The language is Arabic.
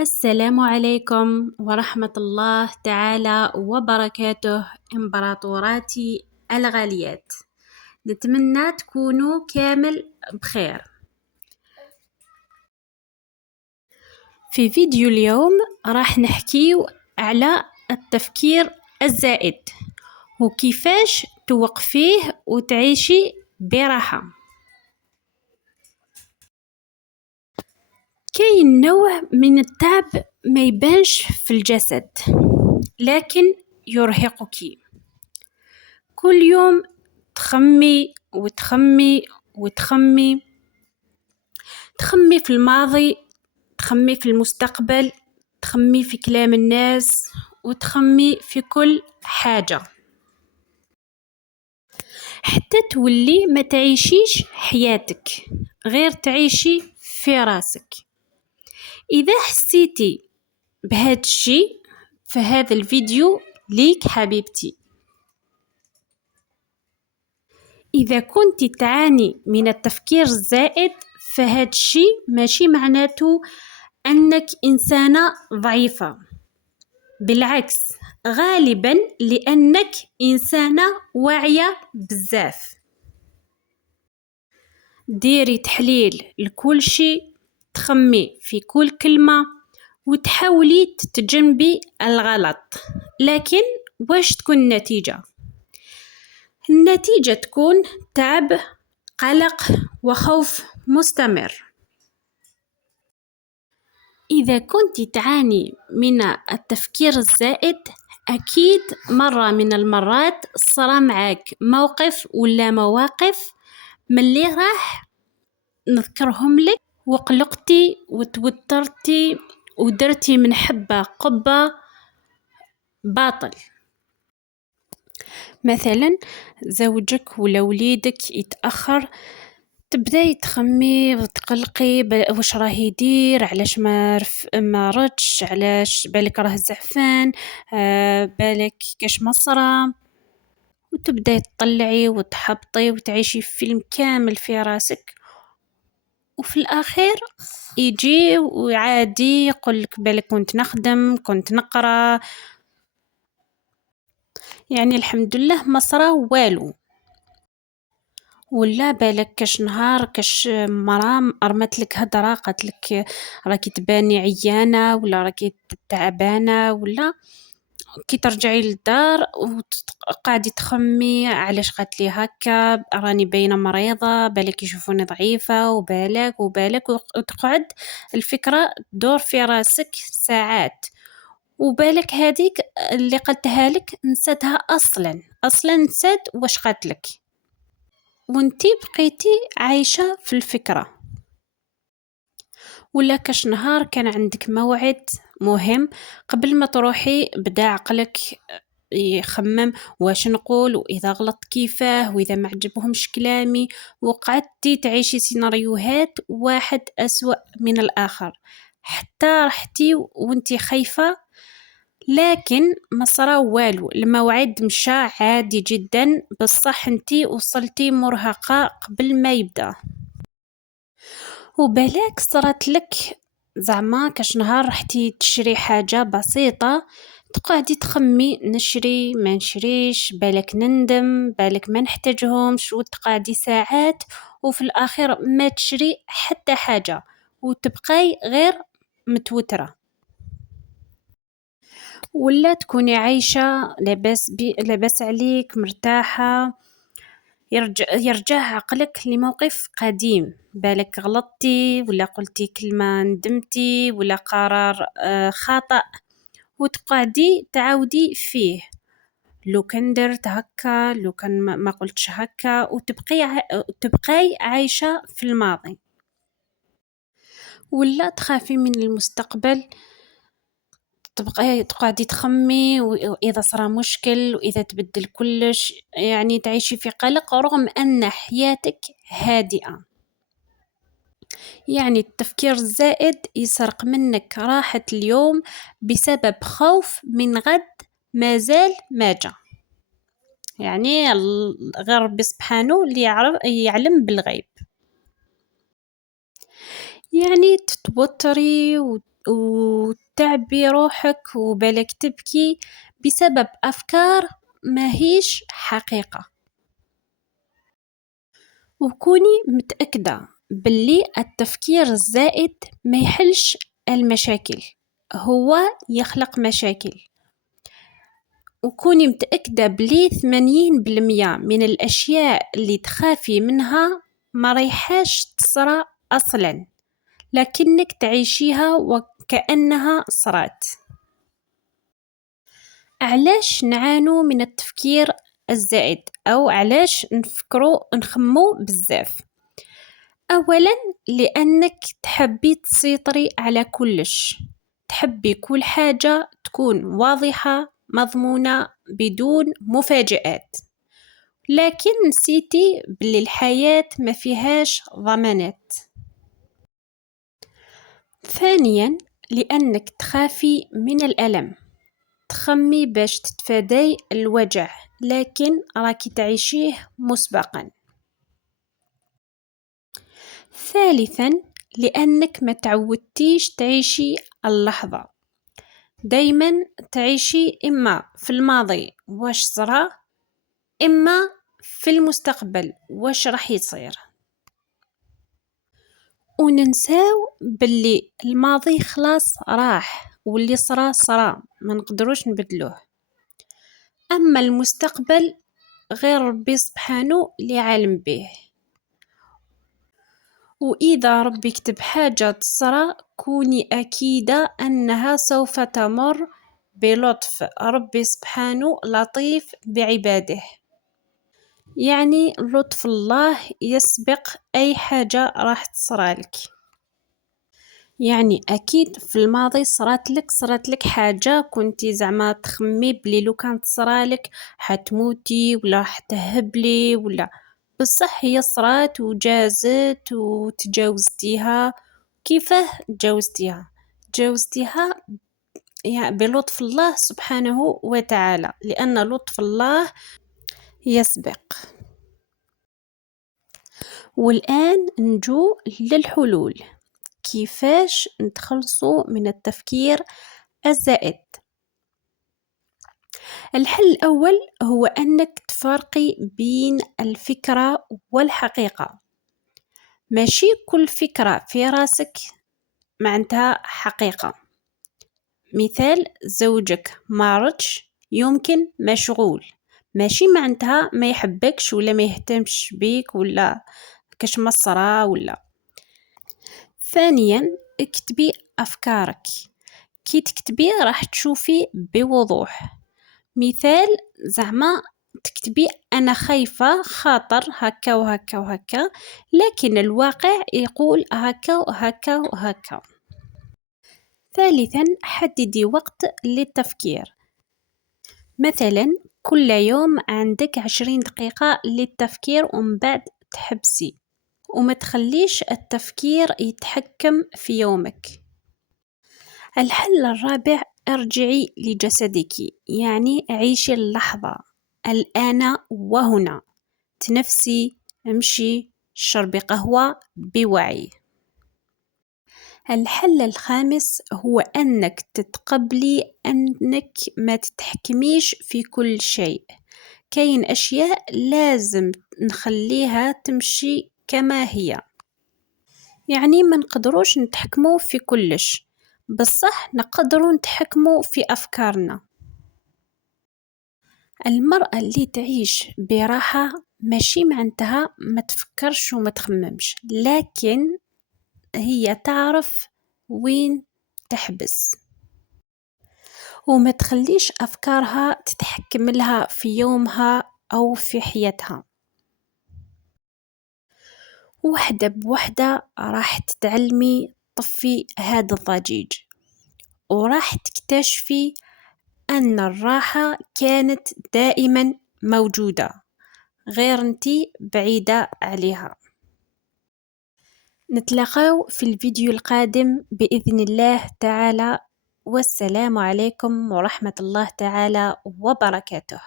السلام عليكم ورحمة الله تعالى وبركاته إمبراطوراتي الغاليات. نتمنى تكونوا كامل بخير. في فيديو اليوم راح نحكيو على التفكير الزائد وكيفاش توقفيه وتعيشي براحة. كاين نوع من التعب ما يبانش في الجسد لكن يرهقك. كل يوم تخمي وتخمي وتخمي، تخمي في الماضي، تخمي في المستقبل، تخمي في كلام الناس، وتخمي في كل حاجة حتى تولي ما تعيشيش حياتك، غير تعيشي في راسك. إذا حسيتي بهذا الشيء فهذا الفيديو ليك حبيبتي. إذا كنت تعاني من التفكير الزائد فهذا الشيء ماشي معناته أنك إنسانة ضعيفة، بالعكس غالبا لأنك إنسانة واعية بزاف. ديري تحليل لكل شيء، تخمي في كل كلمة وتحاولي تتجنبي الغلط، لكن واش تكون النتيجة؟ النتيجة تكون تعب، قلق وخوف مستمر. إذا كنت تعاني من التفكير الزائد أكيد مرة من المرات صار معك موقف ولا مواقف من اللي راح نذكرهم لك وقلقتي وتوترتي ودرتي من حبة قبة باطل. مثلا زوجك ولا وليدك يتأخر، تبداي تخمي وتقلقي واش راه يدير، علاش ما ردش، علاش بالك راه زعفان، بالك كاش مصرى، وتبداي تطلعي وتحبطي وتعيشي فيلم كامل في راسك. وفي الأخير يجي وعادي يقولك بالك كنت نخدم، كنت نقرأ، يعني الحمد لله ما صرا والو. ولا بالك كاش نهار كاش مرام رمتلك هدرة قالتلك راكي تباني عيانة ولا راكي تعبانة، ولا كي ترجعي للدار وقاعدي تخمي علاش قالت لي هكا، راني باينه مريضه، بالك يشوفوني ضعيفه، وبالك وتقعد الفكره تدور في راسك ساعات، وبالك هذيك اللي قلتها لك نسيتها اصلا نسيت واش قالت لك، وانتي بقيتي عايشه في الفكره. ولا كاش نهار كان عندك موعد مهم، قبل ما تروحي بدا عقلك يخمم واش نقول، واذا غلط كيفاه، واذا ما عجبهمش كلامي، وقعدتي تعيشي سيناريوهات واحد أسوأ من الآخر حتى رحتي وانتي خايفة. لكن ما صرا والو، الموعد مشى عادي جدا، بصح انتي وصلتي مرهقة قبل ما يبدأ. وبلاك صرات لك زعما كاش نهار رحتي تشري حاجة بسيطة، تقعدي تخمي نشري ما نشريش، بالك نندم، بالك ما نحتاجهمش، وتقعدي ساعات وفي الأخير ما تشري حتى حاجة وتبقاي غير متوترة. ولا تكوني عايشة لاباس عليك مرتاحة، يرجع عقلك لموقف قديم، بالك غلطتي ولا قلتي كلمة ندمتي ولا قرار خطأ، وتقعدي تعاودي فيه، لو كان درت هكا، لو كان ما قلتش هكا، وتبقاي عايشة في الماضي. ولا تخافي من المستقبل، تقعدي تخمي وإذا صرا مشكل وإذا تبدل كلش، يعني تعيشي في قلق رغم أن حياتك هادئة. يعني التفكير الزائد يسرق منك راحة اليوم بسبب خوف من غد مازال ما جا، يعني غير ربي سبحانه اللي يعلم بالغيب. يعني تتوتري وتعبي روحك وبالك تبكي بسبب أفكار ماهيش حقيقة. وكوني متأكدة باللي التفكير الزائد ما يحلش المشاكل، هو يخلق مشاكل. وكوني متأكدة بلي 80% من الأشياء اللي تخافي منها ما ريحاش تصرى أصلا، لكنك تعيشيها وكأنها صرات. علاش نعانو من التفكير الزائد أو علاش نخمو بزاف؟ أولا لأنك تحبي تسيطري على كلش، تحبي كل حاجة تكون واضحة مضمونة بدون مفاجآت، لكن نسيتي بلي الحياة ما فيهاش ضمانات. ثانيا لأنك تخافي من الألم، تخمي باش تتفادي الوجع لكن راكي تعيشيه مسبقا. ثالثا لأنك ما تعودتيش تعيشي اللحظة، دايما تعيشي إما في الماضي واش صرا، إما في المستقبل واش راح يصير، وننساو باللي الماضي خلاص راح واللي صرا ما نقدروش نبدلوه. أما المستقبل غير ربي سبحانه اللي عالم به، وإذا ربي كتب حاجة تصرى كوني أكيدة أنها سوف تمر بلطف. ربي سبحانه لطيف بعباده، يعني لطف الله يسبق أي حاجة راح تصرالك. يعني أكيد في الماضي صراتلك حاجة كنتي زعما تخمي بلي لو كانت تصرالك حتموتي ولا راح تهبلي ولا، بصح هي صرات وجازت وتجاوزتيها. كيفاه تجاوزتيها يعني بلطف الله سبحانه وتعالى، لأن لطف الله يسبق. والآن نجو للحلول، كيفاش نتخلصوا من التفكير الزائد؟ الحل الأول هو أنك تفرقي بين الفكرة والحقيقة. ماشي كل فكرة في راسك معناتها حقيقة. مثال زوجك مارضش يمكن مشغول، ماشي معناتها ما يحبكش ولا ما يهتمش بيك ولا كاش مصرة ولا. ثانيا اكتبي أفكارك، كي تكتبي راح تشوفي بوضوح. مثال زعما تكتبي أنا خايفة خاطر هكا وهكا وهكا، لكن الواقع يقول هكا وهكا وهكا. ثالثا حددي وقت للتفكير، مثلا كل يوم عندك 20 دقيقة للتفكير ومن بعد تحبسي، وما تخليش التفكير يتحكم في يومك. الحل الرابع ارجعي لجسدك، يعني عيشي اللحظة الآن وهنا، تنفسي، امشي، شربي قهوة بوعي. الحل الخامس هو أنك تتقبلي أنك ما تتحكميش في كل شيء، كاين أشياء لازم نخليها تمشي كما هي، يعني ما نقدروش نتحكموا في كلش، بصح نقدروا نتحكموا في أفكارنا. المرأة اللي تعيش براحة ماشي معناتها ما تفكرش وما تخممش، لكن هي تعرف وين تحبس وما تخليش أفكارها تتحكم لها في يومها أو في حياتها. وحدة بوحدة راح تتعلمي طفي هذا الضجيج، وراح تكتشفي أن الراحة كانت دائما موجودة، غير انتي بعيدة عليها. نتلاقاو في الفيديو القادم بإذن الله تعالى، والسلام عليكم ورحمة الله تعالى وبركاته.